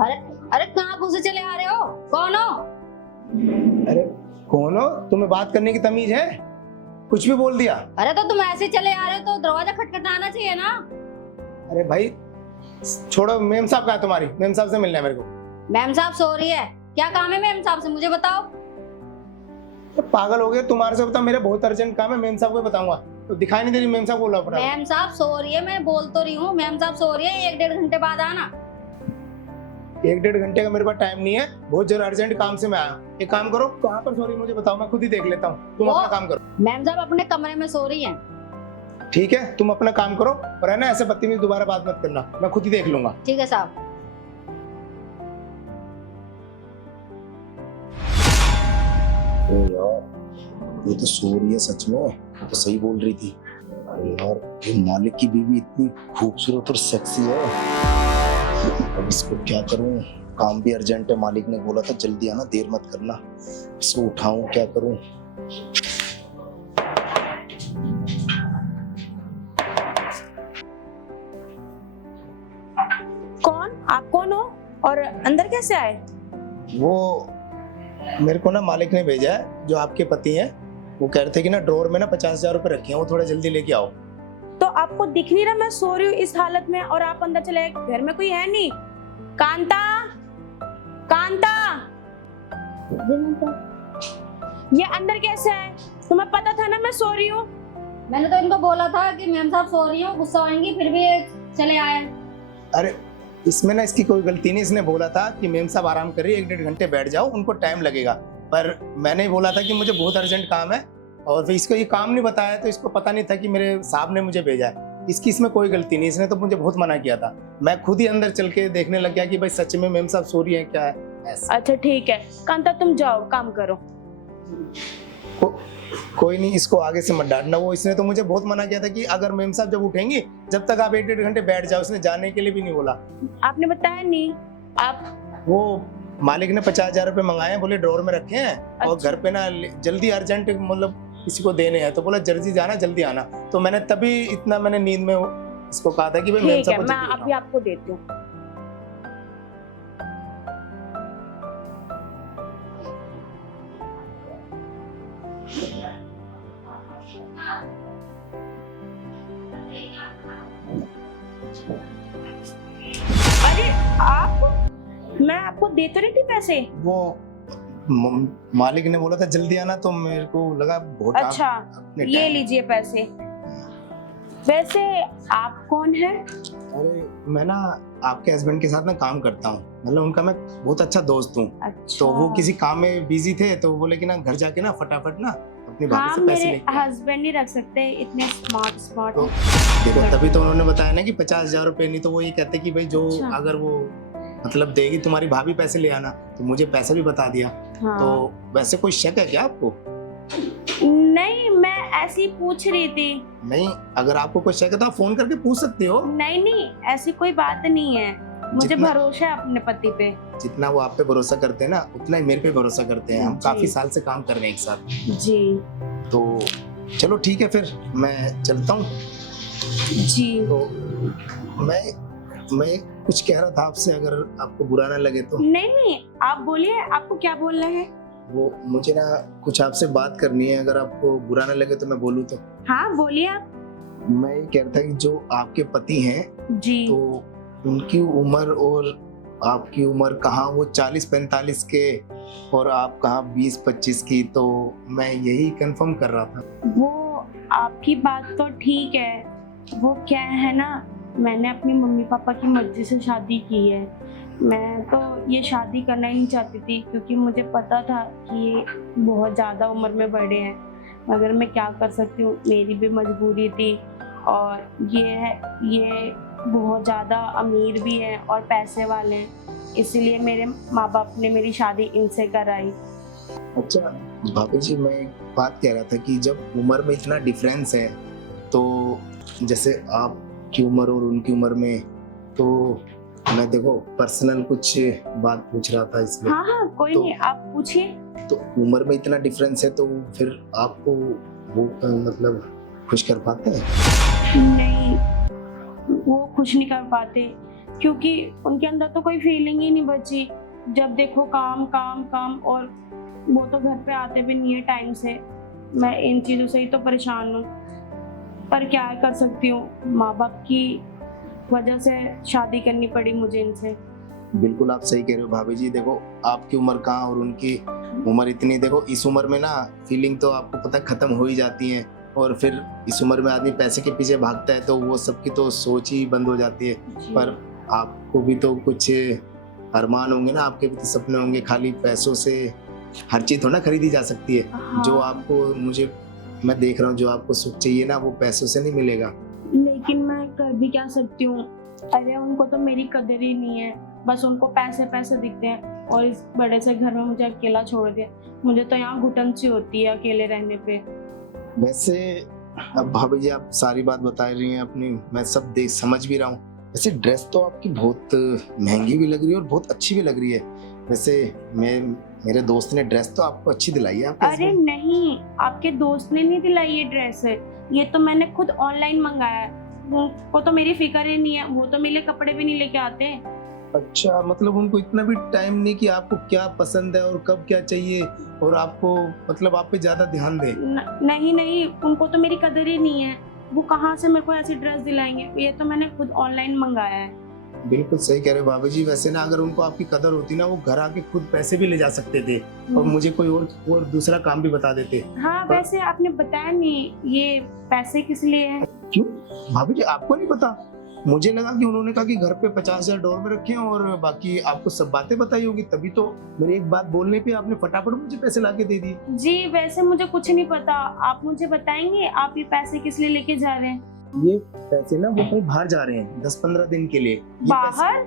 अरे अरे कहाँ घुसे चले आ रहे हो? कौन हो? अरे कौन हो? तुम्हें बात करने की तमीज है? कुछ भी बोल दिया। अरे तो तुम ऐसे चले आ रहे हो तो दरवाजा खटखटाना चाहिए ना। अरे भाई छोड़ो, मेम साहब कहाँ है तुम्हारी? मेम साहब से मिलना है मेरे को। मैम साहब सो रही है। क्या काम है मैम साहब से, मुझे बताओ। तो पागल हो गए, तुम्हारे से बताओ, मेरे बहुत अर्जेंट काम है, मेम साहब को बताऊंगा। तो दिखाई नहीं दे रही मेम साहब, बोला पड़ा। मैम साहब सो रही है, मैं बोल तो रही हूँ मैम साहब सो रही है, 1-1.5 घंटे बाद आना। 1-1.5 घंटे का मेरे पास टाइम नहीं है, बहुत जरूर अर्जेंट काम से मैं आया। एक काम करो, कहाँ पर सॉरी मुझे बताओ, मैं खुद ही देख लेता हूँ। तुम अपना काम करो। मैम साहब अपने कमरे में सो रही हैं। ठीक है, तुम अपना काम करो और है ना, ऐसे बदतमीज दोबारा बात मत करना, मैं खुद ही देख लूंगा। ठीक है साहब। ओ यार, ये तो सो रही है सच में, वो तो सही बोल रही थी। यार ये मालिक की बीवी इतनी खूबसूरत और सेक्सी है, अब इसको क्या करूं? काम भी अर्जेंट है, मालिक ने बोला था जल्दी आना, देर मत करना। इसको उठाऊं, क्या करूं? कौन? आप कौन हो और अंदर कैसे आए? वो मेरे को ना मालिक ने भेजा है, जो आपके पति हैं, वो कह रहे थे कि ना ड्रॉर में ना 50,000 रुपए रखे हैं, वो थोड़ा जल्दी लेके आओ। तो आपको दिख नहीं रहा मैं सो रही हूँ इस हालत में और आप अंदर चले आए? घर में कोई है नहीं? कांता, कांता, ये अंदर कैसे आए? तुम्हें पता था ना मैं सो रही हूँ। मैंने तो इनको बोला था कि मैम साहब सो रही हो, गुस्सा आएंगी, फिर भी ये चले आए। अरे इसमें ना इसकी कोई गलती नहीं, इसने बोला था कि मेम साहब आराम करिए, 1-1.5 घंटे बैठ जाओ, उनको टाइम लगेगा। पर मैंने बोला था कि मुझे बहुत अर्जेंट काम है, और फिर इसको ये काम नहीं बताया, तो इसको पता नहीं था कि मेरे साहब ने मुझे भेजा है। इसकी इसमें कोई गलती नहीं, इसने तो मुझे बहुत मना किया था। मैं खुद ही अंदर चल के देखने लग गया कि भाई सच में मेम साहब सो रही है क्या है ऐसा। अच्छा ठीक है कांता, तुम जाओ काम करो। कोई नहीं, इसको आगे से मत डांटना। वो इसने तो मुझे बहुत मना किया था कि अगर मेम साहब जब उठेंगी जब तक आप 1-1.5 घंटे बैठ जाओ, उसने जाने के लिए भी नहीं बोला। आपने बताया नहीं? आप वो मालिक ने 50,000 रुपए मंगाए हैं, बोले ड्रॉर में रखे हैं, और अच्छा। घर पे ना जल्दी अर्जेंट मतलब किसी को देने हैं, तो बोला जल्दी जाना जल्दी आना। तो मैंने तभी इतना मैंने नींद में इसको कहा था कि भाई मेम ठीक है, साहब को मैं जल्दी अभी उठाओ। आपको देती हूँ। अरे आप, मैं आपको देते रही थी पैसे। वो मालिक ने बोला था जल्दी आना, तो मेरे को लगा बहुत अच्छा अपने ये time- लीजिए पैसे। वैसे आप कौन है? अरे मैं ना आपके हस्बैंड के साथ ना काम करता हूँ, मतलब उनका मैं बहुत अच्छा दोस्त हूँ। अच्छा तो वो किसी काम में बिजी थे, तो बोले कि ना घर जाके ना फटाफट ना अपनी भाभी हाँ, से पैसे मेरे लेके आओ। हस्बैंड ही रख सकते हैं इतने स्मार्ट। तो देखो तभी तो उन्होंने बताया ना कि 50,000 रुपए, नहीं तो वो ये कहते कि भाई जो अच्छा। अगर वो मतलब देगी तुम्हारी भाभी पैसे ले आना, तो मुझे पैसे भी बता दिया। हाँ। तो वैसे कोई शक है क्या आपको? नहीं, मैं ऐसी पूछ रही थी। नहीं, अगर आपको कोई शक है तो आप फोन करके पूछ सकते हो। नहीं ऐसी कोई बात नहीं है, मुझे जितना- भरोसा है अपने पति पे। जितना वो आप पे भरोसा करते हैं ना, उतना ही मेरे पे भरोसा करते हैं। हम जी। काफी साल से काम कर रहे हैं एक साथ। जी तो चलो ठीक है, फिर मैं चलता हूँ। जी। तो मैं कुछ कह रहा था आपसे, अगर आपको बुरा ना लगे तो। नहीं आप बोलिए, आपको क्या बोलना है? वो मुझे ना कुछ आपसे बात करनी है, अगर आपको बुरा ना लगे तो मैं बोलूँ तो। हाँ बोलिए आप। मैं ये कह रहा था कि जो आपके पति हैं, जी तो उनकी उम्र और आपकी उम्र कहाँ वो 40-45 के, और आप कहाँ 20-25 की, तो मैं यही कंफर्म कर रहा था। वो आपकी बात तो ठीक है, वो क्या है ना, मैंने अपनी मम्मी पापा की मर्जी से शादी की है। मैं तो ये शादी करना ही नहीं चाहती थी, क्योंकि मुझे पता था कि ये बहुत ज़्यादा उम्र में बड़े हैं, मगर मैं क्या कर सकती हूँ, मेरी भी मजबूरी थी। और ये बहुत ज़्यादा अमीर भी हैं और पैसे वाले हैं, इसलिए मेरे माँ बाप ने मेरी शादी इनसे कराई। अच्छा भाभी जी, मैं एक बात कह रहा था कि जब उम्र में इतना डिफरेंस है, तो जैसे आपकी उम्र और उनकी उम्र में, तो मैं देखो पर्सनल कुछ बात पूछ रहा था इसमें। हाँ कोई तो- नहीं, आप पूछिए। तो उम्र में इतना डिफरेंस है, तो फिर आपको वो मतलब खुश कर पाते हैं? नहीं, वो खुश नहीं कर पाते, क्योंकि उनके अंदर तो कोई फीलिंग ही नहीं बची। जब देखो काम काम काम, और वो तो घर पे आते भी नहीं है टाइम से। मैं इन चीज़ों से ही तो परेशान हूँ, पर क्या कर सकती हूँ, माँ बाप की वजह से शादी करनी पड़ी मुझे इनसे। बिल्कुल आप सही कह रहे हो भाभी जी। देखो आपकी उम्र कहाँ और उनकी उम्र इतनी, देखो इस उम्र में ना फीलिंग तो आपको पता खत्म हो ही जाती है, और फिर इस उम्र में आदमी पैसे के पीछे भागता है तो वो सबकी तो सोच ही बंद हो जाती है। पर आपको भी तो कुछ अरमान होंगे ना, आपके भी तो सपने होंगे। खाली पैसों से हर चीज थोड़ा ना खरीदी जा सकती है। हाँ। जो आपको, मैं देख रहा हूँ, जो आपको सुख चाहिए ना वो पैसों से नहीं मिलेगा। लेकिन मैं कर भी क्या सकती हूँ। अरे उनको तो मेरी कदर ही नहीं है, बस उनको पैसे पैसे दिखते हैं, और इस बड़े से घर में मुझे अकेला छोड़ दिया। मुझे तो यहाँ घुटन सी होती है अकेले रहने पे। वैसे अब भाभी जी आप सारी बात बता रही हैं अपनी, मैं सब देख समझ भी रहा हूँ। वैसे ड्रेस तो आपकी बहुत महंगी भी लग रही है और बहुत अच्छी भी लग रही है। वैसे मेरे दोस्त ने ड्रेस तो आपको अच्छी दिलाई है आपके अरे husband? नहीं, आपके दोस्त ने नहीं दिलाई ये ड्रेस, ये तो मैंने खुद ऑनलाइन मंगाया है। उनको तो मेरी फिक्र ही नहीं है, वो तो मेरे लिए कपड़े भी नहीं लेके आते। अच्छा, मतलब उनको इतना भी टाइम नहीं कि आपको क्या पसंद है और कब क्या चाहिए, और आपको मतलब आप पे ज्यादा ध्यान दे। नहीं नहीं, उनको तो मेरी कदर ही नहीं है। वो कहाँ से मेरे को ऐसी ड्रेस दिलाएंगे, ये तो मैंने खुद ऑनलाइन मंगाया है। बिल्कुल सही कह रहे हो भाभी जी। वैसे ना अगर उनको आपकी कदर होती ना, वो घर आके खुद पैसे भी ले जा सकते थे और मुझे कोई और दूसरा काम भी बता देते। हाँ, वैसे आपने बताया नहीं ये पैसे किस लिए हैं। क्यों भाभी जी, आपको नहीं पता? मुझे लगा कि उन्होंने कहा कि घर पे $50,000 में रखे हैं और बाकी आपको सब बातें बताई होगी, तभी तो मेरी एक बात बोलने पे आपने फटाफट मुझे पैसे लाके दे दिए। जी वैसे मुझे कुछ नहीं पता, आप मुझे बताएंगे आप ये पैसे किस लिए लेके जा रहे हैं। ये पैसे ना वो कहीं बाहर जा रहे हैं 10-15 दिन के लिए। ये बाहर?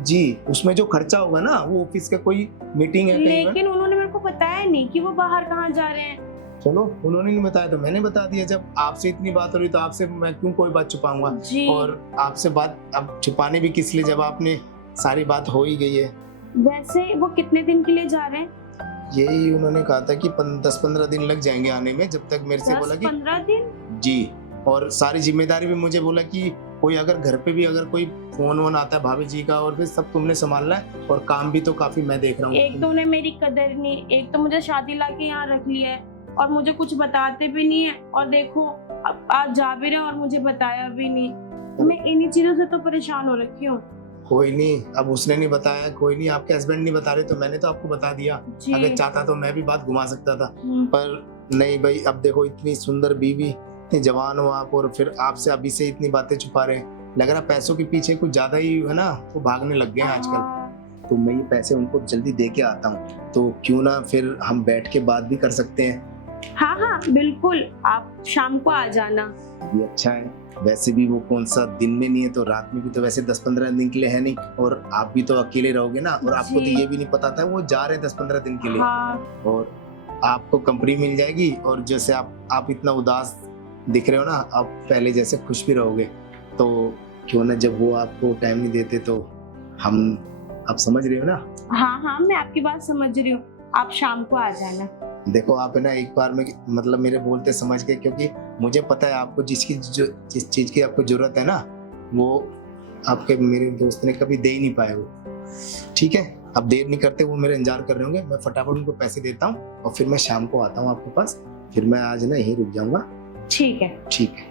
जी, उसमें जो खर्चा होगा ना वो ऑफिस का कोई मीटिंग है कहीं लेकिन उन्होंने मेरे को बताया नहीं कि वो बाहर कहाँ जा रहे हैं। चलो उन्होंने नहीं बताया तो मैंने बता दिया। जब आपसे इतनी बात हो रही तो आपसे मैं क्यों कोई बात छुपाऊंगा। जी। और आपसे बात अब छुपाने भी किस लिए, जब आपने सारी बात हो ही गई है। वैसे वो कितने दिन के लिए जा रहे हैं? यही उन्होंने कहा था कि 10-15 दिन लग जाएंगे आने में। जब तक मेरे से बोला कि 10-15 दिन? जी, और सारी जिम्मेदारी भी मुझे बोला कि कोई अगर घर पे भी अगर कोई फोन वोन आता है भाभी जी का, और फिर सब तुमने संभालना है, और काम भी तो काफी मैं देख रहा हूँ। एक तो उन्हें मेरी कदर नहीं, एक तो मुझे शादी लाके यहाँ रख लिया है और मुझे कुछ बताते भी नहीं है, और देखो अब आज जा भी रहे और मुझे बताया भी नहीं। मैं इन्हीं चीजों से तो परेशान हो रखी हूँ। कोई नहीं, अब उसने नहीं बताया, कोई नहीं, आपके हस्बैंड नहीं बता रहे तो मैंने तो आपको बता दिया। जी। अगर चाहता तो मैं भी बात घुमा सकता था, हम्म। पर नहीं भाई। अब देखो इतनी सुंदर बीवी, इतने जवान हो आप, और फिर आपसे अभी से इतनी बातें छुपा रहे हैं। लग रहा पैसों के पीछे कुछ ज्यादा ही है ना, वो भागने लग गए हैं आजकल। हाँ। तो मैं ये पैसे उनको जल्दी दे के आता हूँ, तो क्यों ना फिर हम बैठ के बात भी कर सकते हैं। हाँ हाँ बिल्कुल, आप शाम को आ जाना। ये अच्छा है। वैसे भी वो कौन सा दिन में नहीं है तो रात में भी तो वैसे 10-15 दिन के लिए है नहीं, और आप भी तो अकेले रहोगे ना, और आपको तो जी। ये भी नहीं पता था वो जा रहे हैं 10-15 दिन के लिए। हाँ। और आपको कंपनी मिल जाएगी, और जैसे आप इतना उदास दिख रहे हो ना, आप पहले जैसे खुश भी रहोगे। तो क्यों ना, जब वो आपको टाइम नहीं देते तो आप समझ रहे हो ना। हाँ हाँ मैं आपकी बात समझ रही हूँ, आप शाम को आ जाना। देखो आप है ना एक बार में मतलब मेरे बोलते समझ गए, क्योंकि मुझे पता है आपको जिस चीज की आपको जरूरत है ना, वो आपके मेरे दोस्त ने कभी दे ही नहीं पाए वो। ठीक है, अब देर नहीं करते, वो मेरे इंतजार कर रहे होंगे। मैं फटाफट उनको पैसे देता हूँ और फिर मैं शाम को आता हूँ आपके पास। फिर मैं आज ना यहीं रुक जाऊंगा। ठीक है। ठीक है।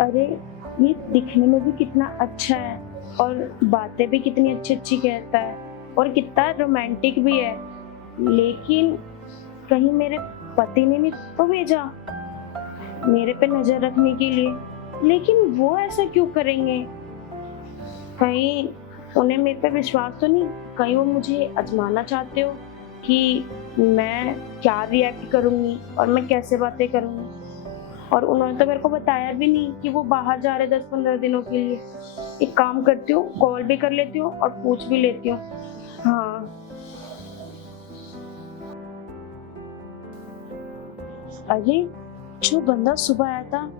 अरे ये दिखने में भी कितना अच्छा है, और बातें भी कितनी अच्छी अच्छी कहता है, और कितना रोमांटिक भी है। लेकिन कहीं मेरे पति ने नहीं तो भेजा मेरे पे नजर रखने के लिए। लेकिन वो ऐसा क्यों करेंगे? कहीं उन्हें मेरे पे विश्वास तो नहीं? कहीं वो मुझे आजमाना चाहते हो कि मैं क्या रिएक्ट करूंगी और मैं कैसे बातें करूंगी। और उन्होंने तो मेरे को बताया भी नहीं कि वो बाहर जा रहे 10-15 दिनों के लिए। एक काम करती हूँ, कॉल भी कर लेती हूँ और पूछ भी लेती हूँ। हाँ। अरे जो बंदा सुबह आया था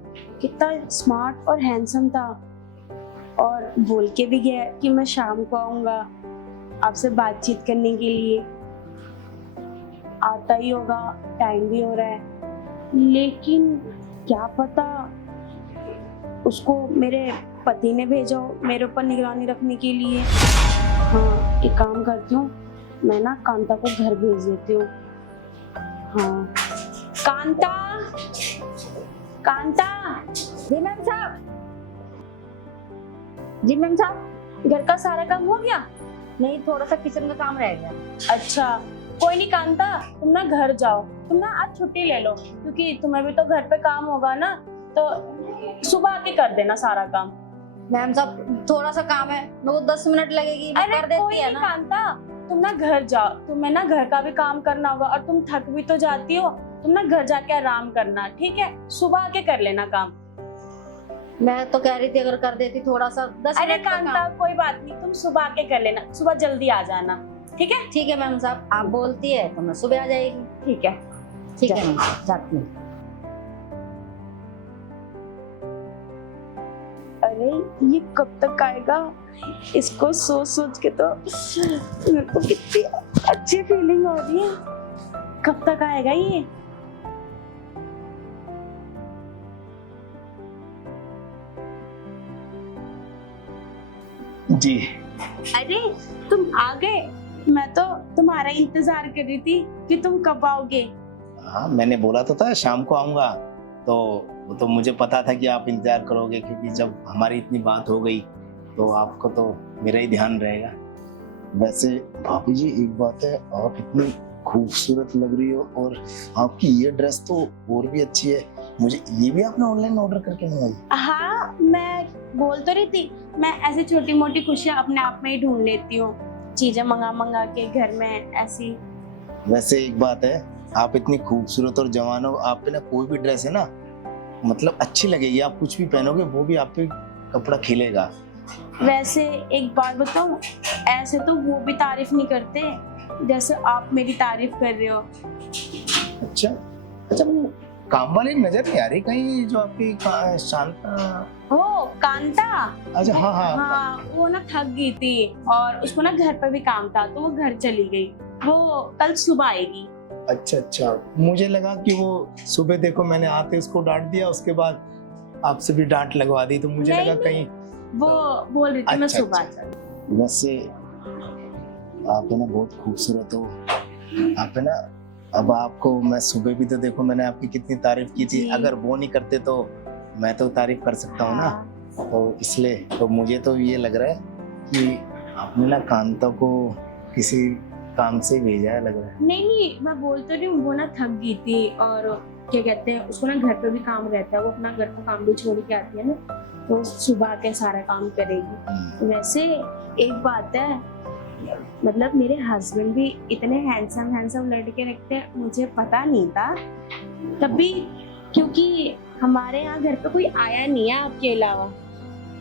कितना स्मार्ट और हैंडसम था, और बोल के भी गया कि मैं शाम को आऊंगा आपसे बातचीत करने के लिए। आता ही होगा, टाइम भी हो रहा है। लेकिन क्या पता उसको मेरे पति ने भेजा हो मेरे ऊपर निगरानी रखने के लिए। हाँ, एक काम करती हूँ, मैं ना कांता को घर भेज देती हूँ। हाँ, कांता, कांता। जी मैम साहब। जी मैम साहब। घर का सारा काम हो गया? नहीं, थोड़ा सा किचन का काम रह गया। अच्छा, कोई नहीं कांता, तुम ना घर जाओ, तुम ना आज छुट्टी ले लो, क्योंकि तुम्हें भी तो घर पे काम होगा ना, तो सुबह आके कर देना सारा काम। मैम साहब थोड़ा सा काम है, मेरे को 10 मिनट लगेगी, मैं अरे कर देती कोई है नहीं ना। कांता, तुम ना घर जाओ, तुम्हें ना घर का भी काम करना होगा और तुम थक भी तो जाती हो, तुम ना घर जाके आराम करना, ठीक है? सुबह आके कर लेना काम। मैं तो कह रही थी अगर कर देती थोड़ा सा 10 अरे मिनट का कांता काम। कोई बात नहीं, तुम सुबह आके कर लेना, सुबह जल्दी आ जाना, ठीक है? ठीक है मैम साहब, आप बोलती है तो मैं सुबह आ जाएगी। ठीक है। ठीक है मैम साहब, जाती हूँ। अरे ये कब तक आएगा? इसको सोच सोच के तो मेरे को कितनी अच्छी फीलिंग हो रही है। कब तक आएगा ये? जी। अरे तुम आ गए, मैं तो तुम्हारा इंतजार कर रही थी कि तुम कब आओगे। हाँ, मैंने बोला तो था शाम को आऊंगा, तो वो तो मुझे पता था कि आप इंतजार करोगे, क्योंकि जब हमारी इतनी बात हो गई तो आपको तो मेरा ही ध्यान रहेगा। वैसे भाभी जी एक बात है, आप इतनी खूबसूरत लग रही हो और आपकी ये ड्रेस तो और भी अच्छी है। मुझे ये भी आपने ऑनलाइन ऑर्डर करके मंगाई? हाँ, मैं बोल तो रही थी, मैं ऐसी छोटी मोटी खुशियाँ अपने आप में ही ढूंढ लेती हूँ, चीजें मंगा मंगा के घर में ऐसी। वैसे एक बात है, आप इतनी खूबसूरत और जवान हो, आप पे ना कोई भी ड्रेस है ना मतलब अच्छी लगेगी, आप कुछ भी पहनोगे वो भी आप पे कपड़ा खिलेगा। वैसे एक बात बताऊं, ऐसे तो वो भी तारीफ नहीं करते जैसे आप मेरी तारीफ कर रहे हो। अच्छा अच्छा, वो काम वाली नजर नहीं आ रही कहीं जो आपकी शांता? वो कांता, अच्छा हाँ हाँ। हाँ वो ना थक गई थी और उसको ना घर पर भी काम था तो वो घर चली गई, वो कल सुबह आएगी। अच्छा अच्छा, मुझे लगा कि वो सुबह देखो मैंने आते उसको डांट दिया, उसके बाद आपसे भी डांट लगवा दी, तो मुझे लगा कहीं वो बोल रही थी मैं अच्छा, सुबह अच्छा। आ जाऊंगी। वैसे आप है ना बहुत खूबसूरत हो, आप है ना। अब आपको मैं सुबह भी तो देखो मैंने आपकी कितनी तारीफ की थी, जी। अगर वो नहीं करते तो मैं तो तारीफ कर सकता हूँ ना, तो इसलिए तो मुझे तो ये लग रहा है कि आपने ना कांता को किसी काम से भेजा है लग रहा है। नहीं, मैं बोल तो रही हूँ, वो ना थक गई थी और क्या कहते हैं उसको ना घर पे भी काम रहता है, वो अपना घर का काम भी छोड़ के आती है ना, तो सुबह आके सारा काम करेगी। वैसे एक बात है, मतलब मेरे हस्बैंड भी इतने हैंडसम लड़के रखते हैं, मुझे पता नहीं था तभी, क्योंकि हमारे यहाँ घर पे कोई आया नहीं है आपके अलावा।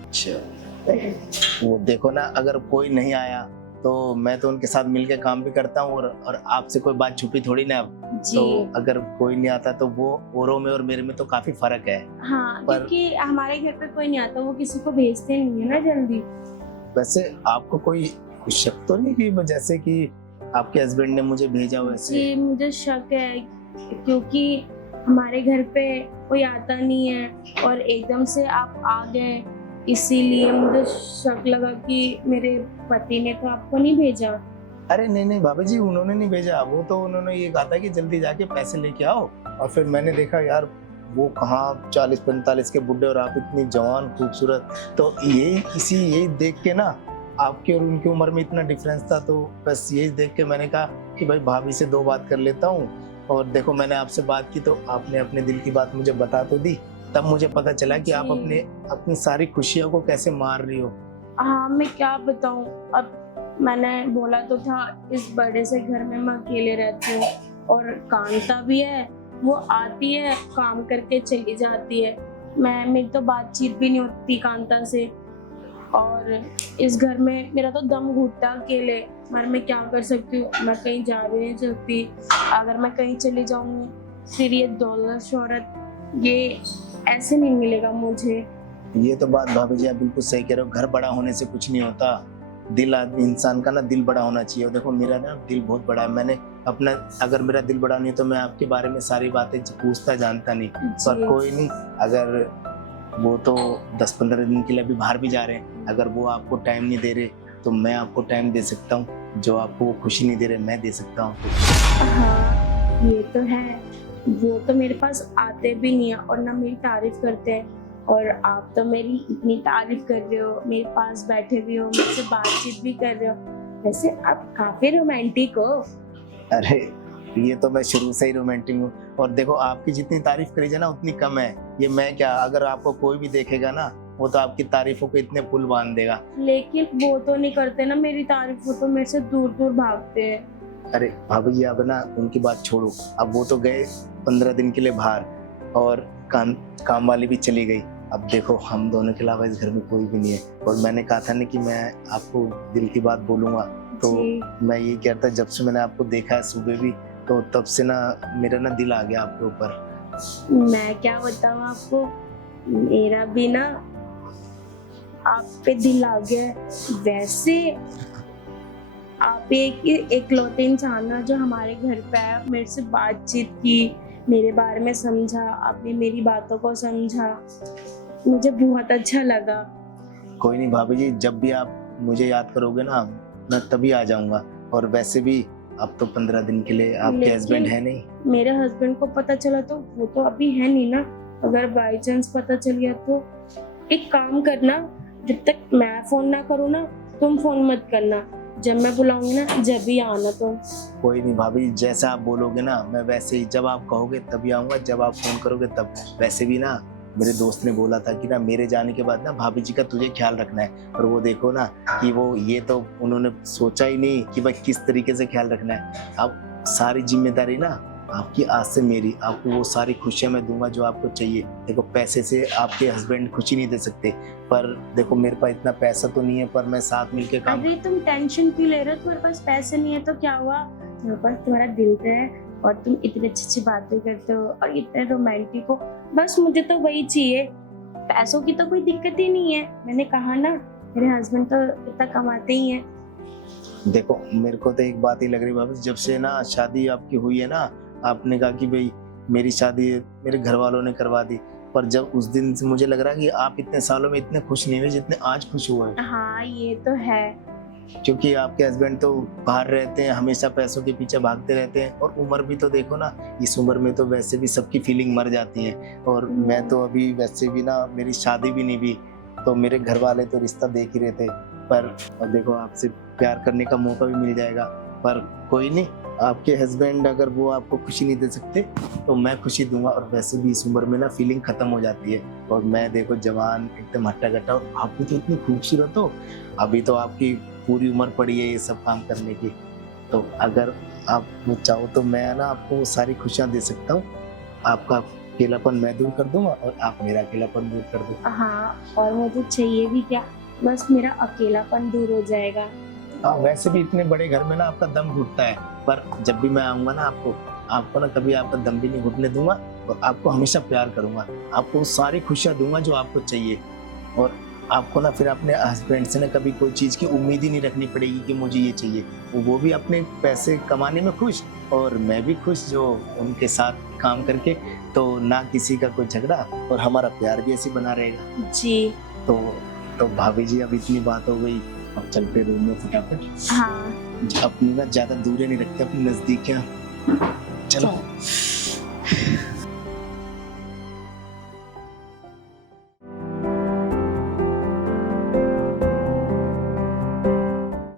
अच्छा, वो देखो ना, अगर कोई नहीं आया तो मैं तो उनके साथ मिलके काम भी करता हूँ, और आपसे कोई बात छुपी थोड़ी ना अब। जी। तो अगर कोई नहीं आता तो वो औरों में और मेरे में तो काफी फर्क है। हाँ, पर- क्योंकि हमारे घर पे कोई नहीं आता, वो किसी को भेजते नहीं है ना जल्दी। वैसे आपको कोई शक तो नहीं कि जैसे कि आपके हस्बैंड ने मुझे भेजा वैसे? जी, मुझे शक है क्योंकि हमारे घर पे कोई आता नहीं है और एकदम से आप आ गए, इसीलिए मुझे शक लगा कि मेरे पति ने तो आपको नहीं भेजा। अरे नहीं नहीं भाभी जी, उन्होंने नहीं भेजा, वो तो उन्होंने ये कहा था कि जल्दी जाके पैसे लेके आओ, और फिर मैंने देखा यार वो कहाँ 40-45 के बुढ़े और आप इतनी जवान खूबसूरत, तो यही देख के ना आपकी और उनकी उम्र में इतना डिफरेंस था, तो बस यही देख के मैंने कहा कि भाई भाभी से 2 बात कर लेता हूँ। और देखो मैंने आपसे बात की तो आपने अपने दिल की बात मुझे बता तो दी, तब मुझे पता चला कि आप जी। अपनी सारी खुशियों को कैसे मार रही हो। हाँ, मैं क्या बताऊँ, अब मैंने बोला तो था इस बड़े से घर में मैं अकेले रहती हूँ और कांता भी है, वो आती है काम करके चली जाती है, मेरी तो बातचीत भी नहीं होती कांता से, और इस घर में मेरा तो दम घुटता अकेले। मैं क्या कर सकती हूँ, मैं कहीं जा भी नहीं सकती, अगर मैं कहीं चली जाऊंगी फिर ये दौलत शोहरत ये ऐसे नहीं मिलेगा मुझे। ये तो बात भाभी जी आप बिल्कुल सही कह रहे हो, घर बड़ा होने से कुछ नहीं होता, दिल इंसान का ना दिल बड़ा होना चाहिए। और देखो मेरा ना दिल बहुत बड़ा है, मैंने अपना, अगर मेरा दिल बड़ा नहीं तो मैं आपके बारे में सारी बातें पूछता जानता नहीं। पर कोई नहीं, अगर वो तो 10-15 दिन के लिए अभी बाहर भी जा रहे हैं, अगर वो आपको टाइम नहीं दे रहे तो मैं आपको टाइम दे सकता हूँ। जो आपको वो खुशी नहीं दे रहे मैं दे सकता हूँ। हाँ ये तो है, वो तो मेरे पास आते भी नहीं है और ना मेरी तारीफ करते हैं, और आप तो मेरी इतनी तारीफ कर रहे हो, मेरे पास बैठे भी हो, मुझसे बातचीत भी कर रहे हो। वैसे आप काफी रोमांटिक हो। अरे ये तो मैं शुरू से ही रोमांटिक हूँ। और देखो आपकी जितनी तारीफ करी जाए ना उतनी कम है। ये मैं क्या, अगर आपको कोई भी देखेगा ना वो तो आपकी तारीफों को इतने पुल बांध देगा। लेकिन वो तो नहीं करते ना मेरी तारीफ, वो तो मेरे से दूर दूर भागते हैं। अरे भाभी जी अब ना उनकी बात छोड़ो, अब वो तो गए 15 दिन के लिए बाहर और काम वाली भी चली गई। अब देखो हम दोनों के अलावा इस घर में कोई भी नहीं है। और मैंने कहा था ना कि मैं आपको दिल की बात बोलूंगा, तो मैं ये कहता, जब से मैंने आपको देखा है सुबह भी, तो तब से ना मेरा ना दिल आ गया आपके ऊपर। मैं क्या बताऊँ आपको, मेरा भी ना आप पे दिल आ गया है। वैसे आप एक इकलौते इंसान हो जो हमारे घर पे आया, मेरे से बातचीत की, मेरे बारे में समझा, आपने मेरी बातों को समझा, मुझे बहुत अच्छा लगा। कोई नहीं भाभी जी, जब भी आप मुझे याद करोगे ना मैं तभी आ जाऊंगा। और वैसे भी अब तो 15 दिन के लिए आपके हस्बैंड है नहीं। मेरे हस्बैंड को पता चला तो वो तो अभी है नहीं ना, अगर बाई चांस पता चल गया तो एक काम करना, जब तक मैं फोन ना करूँ ना तुम फोन मत करना, जब मैं बुलाऊंगी ना जब ही आना तुम। कोई नहीं भाभी, जैसा आप बोलोगे ना मैं वैसे ही, जब आप कहोगे तभी आऊंगा, जब आप फोन करोगे तब। वैसे भी ना मेरे दोस्त ने बोला था कि ना मेरे जाने के बाद ना भाभी जी का तुझे ख्याल रखना है। और वो देखो ना कि वो ये तो उन्होंने सोचा ही नहीं कि भाई किस तरीके से ख्याल रखना है। अब सारी जिम्मेदारी ना आपकी आज से मेरी, आपको वो सारी खुशियां मैं दूंगा जो आपको चाहिए। देखो पैसे से आपके हस्बैंड खुशी नहीं दे सकते, पर देखो मेरे पास इतना पैसा तो नहीं है, पर मैं साथ मिलके काम। अरे तुम टेंशन क्यों ले रहे हो, तुम्हारे पास पैसे नहीं है तो क्या हुआ, तुम्हारे पास तुम्हारा दिल तो है और तुम इतनी अच्छी अच्छी बातें करते हो और इतने रोमांटिक हो। बस मुझे तो वही चाहिए, पैसों की तो कोई दिक्कत ही नहीं है। मैंने कहा ना मेरे हस्बैंड तो इतना कमाते ही हैं। देखो मेरे को तो एक बात ही लग रही भाभी, जब से ना शादी आपकी हुई है ना, आपने कहा कि भाई मेरी शादी मेरे घर वालों ने करवा दी, पर जब उस दिन से मुझे लग रहा है कि आप इतने सालों में इतने खुश नहीं हुए जितने आज खुश हुए हैं। हाँ ये तो है, क्योंकि आपके हस्बैंड तो बाहर रहते हैं, हमेशा पैसों के पीछे भागते रहते हैं, और उम्र भी तो देखो ना, इस उम्र में तो वैसे भी सबकी फीलिंग मर जाती है। और मैं तो अभी वैसे भी ना, मेरी शादी भी नहीं हुई, तो मेरे घर वाले तो रिश्ता देख ही रहे थे। पर और देखो आपसे प्यार करने का मौका भी मिल जाएगा। पर कोई नहीं, आपके हस्बैंड अगर वो आपको खुशी नहीं दे सकते तो मैं खुशी दूंगा। और वैसे भी इस उम्र में ना फीलिंग खत्म हो जाती है। और मैं देखो जवान एकदम हट्टा कट्टा, और आप भी तो इतनी खूबसूरत हो, अभी तो आपकी पूरी उम्र पड़ी है ये सब काम करने की। तो अगर आप चाहो तो मैं ना आपको वो सारी खुशियाँ दे सकता हूँ। आपका अकेलापन मैं दूर कर दूंगा और आप मेरा अकेलापन दूर कर दो। हाँ और मुझे चाहिए भी क्या, बस मेरा अकेलापन दूर हो जाएगा। हाँ वैसे भी इतने बड़े घर में ना आपका दम घुटता है, पर जब भी मैं आऊंगा ना आपको ना कभी आपका दम भी नहीं घुटने दूंगा, और आपको हमेशा प्यार करूंगा, आपको सारी खुशियाँ दूंगा जो आपको चाहिए। और आपको ना फिर अपने हस्बैंड से ना कभी कोई चीज़ की उम्मीद ही नहीं रखनी पड़ेगी कि मुझे ये चाहिए। वो भी अपने पैसे कमाने में खुश और मैं भी खुश जो उनके साथ काम करके, तो ना किसी का कोई झगड़ा, और हमारा प्यार भी ऐसे बना रहेगा। जी तो भाभी जी अब इतनी बात हो गई, अब चलते रूम में फटाफट। हाँ अपनी ना ज्यादा दूरी नहीं रखते, अपनी नजदीक है। चलो।